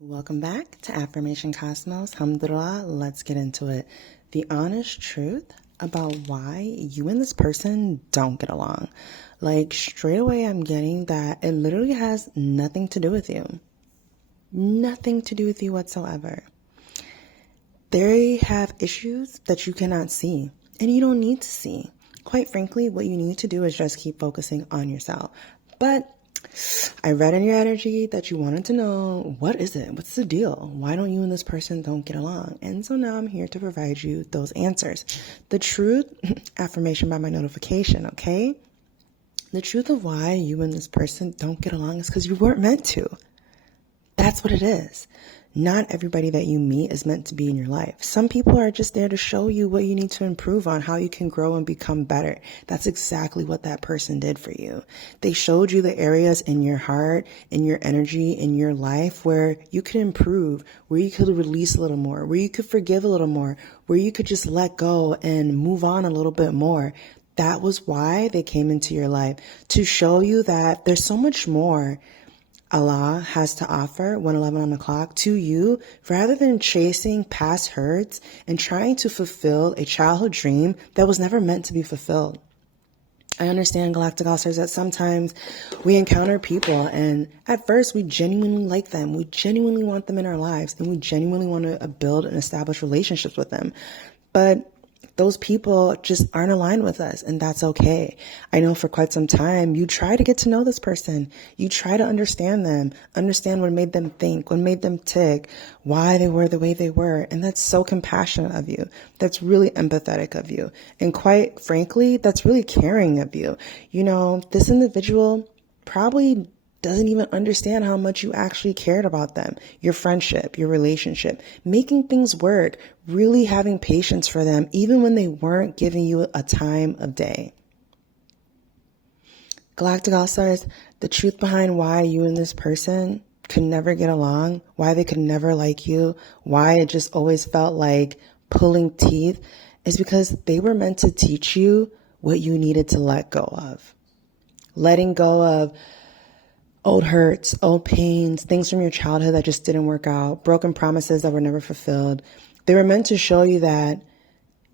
Welcome back to Affirmation Cosmos. Alhamdulillah, let's get into it. The honest truth about why you and this person don't get along. Like, straight away, I'm getting that it literally has nothing to do with you. Nothing to do with you whatsoever. They have issues that you cannot see, and you don't need to see. Quite frankly, what you need to do is just keep focusing on yourself. But I read in your energy that you wanted to know, what is it? What's the deal? Why don't you and this person don't get along? And so now I'm here to provide you those answers. The truth, affirmation by my notification, okay? The truth of why you and this person don't get along is because you weren't meant to. That's what it is. Not everybody that you meet is meant to be in your life. Some people are just there to show you what you need to improve on, how you can grow and become better. That's exactly what that person did for you. They showed you the areas in your heart, in your energy, in your life where you could improve, where you could release a little more, where you could forgive a little more, where you could just let go and move on a little bit more. That was why they came into your life, to show you that there's so much more Allah has to offer 111 on the clock to you, rather than chasing past hurts and trying to fulfill a childhood dream that was never meant to be fulfilled. I understand, Galactic All-Stars, that sometimes we encounter people and at first we genuinely like them. We genuinely want them in our lives and we genuinely want to build and establish relationships with them. But those people just aren't aligned with us, and that's okay. I know for quite some time, you try to get to know this person. You try to understand them, understand what made them think, what made them tick, why they were the way they were. And that's so compassionate of you. That's really empathetic of you. And quite frankly, that's really caring of you. You know, this individual probably doesn't even understand how much you actually cared about them, your friendship, your relationship, making things work, really having patience for them, even when they weren't giving you a time of day. Galactic All-Stars, the truth behind why you and this person could never get along, why they could never like you, why it just always felt like pulling teeth, is because they were meant to teach you what you needed to let go of. Letting go of old hurts, old pains, things from your childhood that just didn't work out, broken promises that were never fulfilled. They were meant to show you that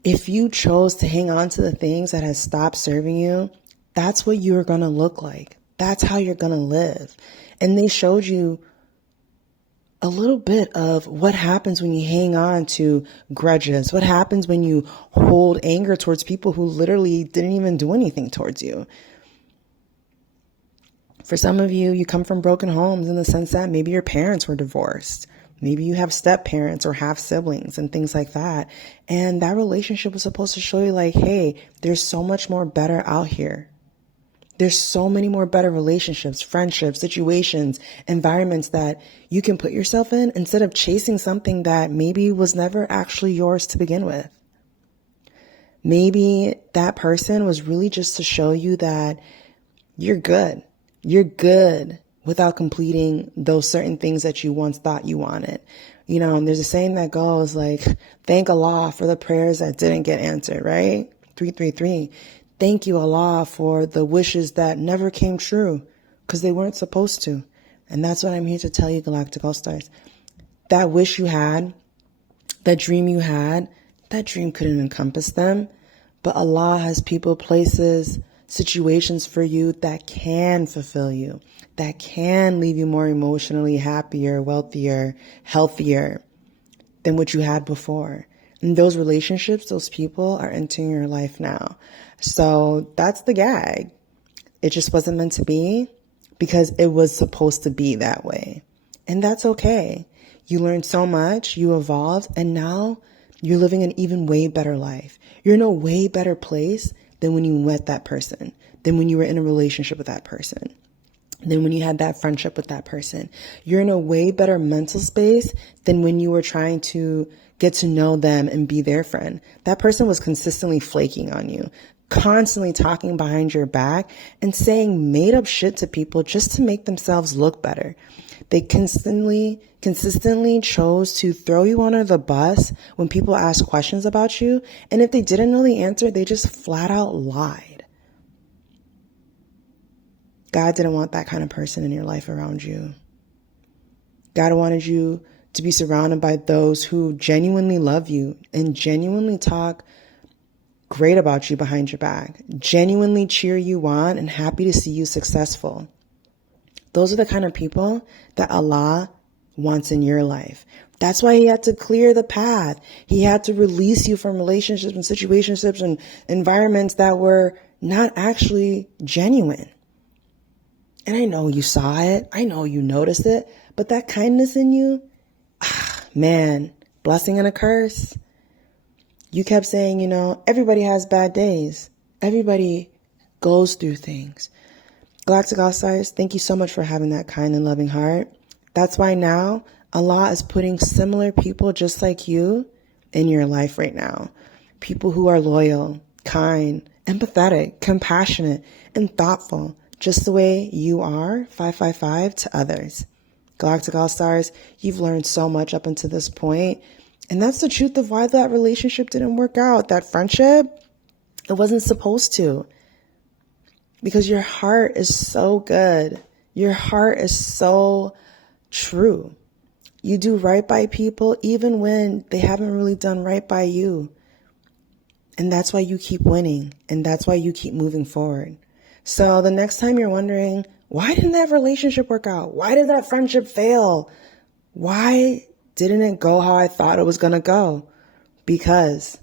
if you chose to hang on to the things that has stopped serving you, that's what you're going to look like. That's how you're going to live. And they showed you a little bit of what happens when you hang on to grudges, what happens when you hold anger towards people who literally didn't even do anything towards you. For some of you, you come from broken homes in the sense that maybe your parents were divorced. Maybe you have step parents or half siblings and things like that. And that relationship was supposed to show you like, hey, there's so much more better out here. There's so many more better relationships, friendships, situations, environments that you can put yourself in instead of chasing something that maybe was never actually yours to begin with. Maybe that person was really just to show you that you're good. You're good without completing those certain things that you once thought you wanted. You know, and there's a saying that goes like, thank Allah for the prayers that didn't get answered, right? 333. Thank you, Allah, for the wishes that never came true because they weren't supposed to. And that's what I'm here to tell you, Galactic All-Stars. That wish you had, that dream you had, that dream couldn't encompass them. But Allah has people, places, situations for you that can fulfill you, that can leave you more emotionally happier, wealthier, healthier than what you had before. And those relationships, those people are entering your life now. So that's the gag. It just wasn't meant to be because it was supposed to be that way. And that's okay. You learned so much, you evolved, and now you're living an even way better life. You're in a way better place than when you met that person, than when you were in a relationship with that person, than when you had that friendship with that person. You're in a way better mental space than when you were trying to get to know them and be their friend. That person was consistently flaking on you, constantly talking behind your back and saying made up shit to people just to make themselves look better. They consistently chose to throw you under the bus when people asked questions about you. And if they didn't know the answer, they just flat out lied. God didn't want that kind of person in your life around you. God wanted you to be surrounded by those who genuinely love you and genuinely talk great about you behind your back, genuinely cheer you on and happy to see you successful. Those are the kind of people that Allah wants in your life. That's why he had to clear the path. He had to release you from relationships and situationships and environments that were not actually genuine. And I know you saw it. I know you noticed it. But that kindness in you, man, blessing and a curse. You kept saying, everybody has bad days. Everybody goes through things. Galactic All-Stars, thank you so much for having that kind and loving heart. That's why now Allah is putting similar people just like you in your life right now. People who are loyal, kind, empathetic, compassionate, and thoughtful, just the way you are, 555, to others. Galactic All-Stars, you've learned so much up until this point. And that's the truth of why that relationship didn't work out. That friendship, it wasn't supposed to. Because your heart is so good. Your heart is so true. You do right by people even when they haven't really done right by you. And that's why you keep winning. And that's why you keep moving forward. So the next time you're wondering, why didn't that relationship work out? Why did that friendship fail? Why didn't it go how I thought it was going to go? Because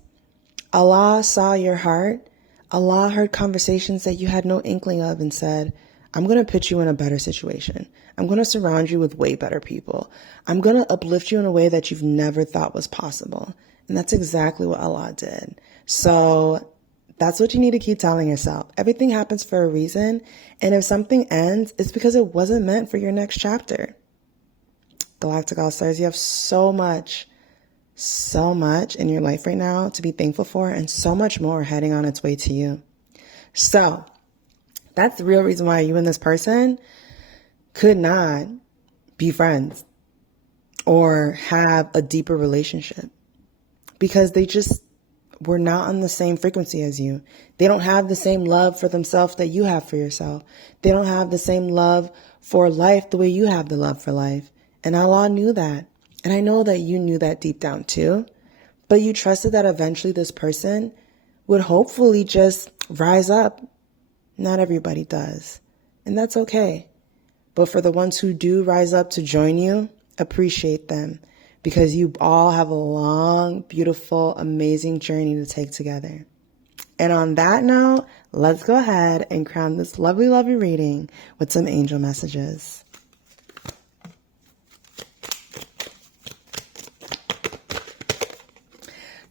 Allah saw your heart. Allah heard conversations that you had no inkling of and said, I'm going to put you in a better situation. I'm going to surround you with way better people. I'm going to uplift you in a way that you've never thought was possible. And that's exactly what Allah did. So that's what you need to keep telling yourself. Everything happens for a reason. And if something ends, it's because it wasn't meant for your next chapter. Galactic All-Stars, you have so much in your life right now to be thankful for, and so much more heading on its way to you. So that's the real reason why you and this person could not be friends or have a deeper relationship, because they just were not on the same frequency as you. They don't have the same love for themselves that you have for yourself. They don't have the same love for life the way you have the love for life. And Allah knew that. And I know that you knew that deep down too. But you trusted that eventually this person would hopefully just rise up. Not everybody does. And that's okay. But for the ones who do rise up to join you, appreciate them. Because you all have a long, beautiful, amazing journey to take together. And on that note, let's go ahead and crown this lovely, lovely reading with some angel messages.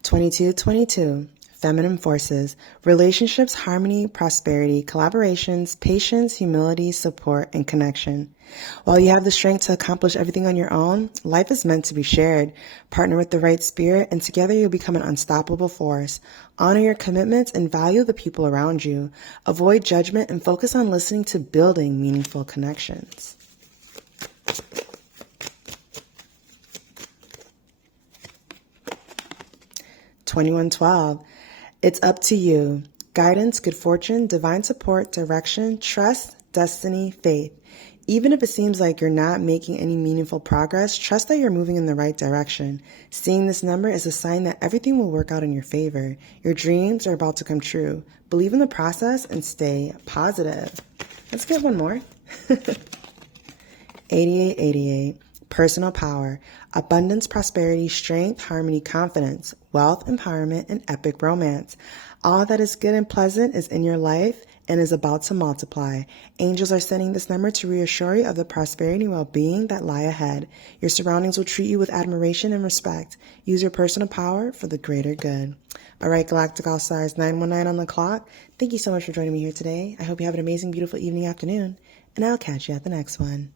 (2222) Feminine forces, relationships, harmony, prosperity, collaborations, patience, humility, support, and connection. While you have the strength to accomplish everything on your own, life is meant to be shared. Partner with the right spirit, and together you'll become an unstoppable force. Honor your commitments and value the people around you. Avoid judgment and focus on listening to building meaningful connections. (2112) It's up to you. Guidance, good fortune, divine support, direction, trust, destiny, faith. Even if it seems like you're not making any meaningful progress, trust that you're moving in the right direction. Seeing this number is a sign that everything will work out in your favor. Your dreams are about to come true. Believe in the process and stay positive. Let's get one more. 8888. Personal power, abundance, prosperity, strength, harmony, confidence, wealth, empowerment, and epic romance. All that is good and pleasant is in your life and is about to multiply. Angels are sending this number to reassure you of the prosperity and well-being that lie ahead. Your surroundings will treat you with admiration and respect. Use your personal power for the greater good. All right, Galactic All-Stars, 919 on the clock. Thank you so much for joining me here today. I hope you have an amazing, beautiful evening, afternoon, and I'll catch you at the next one.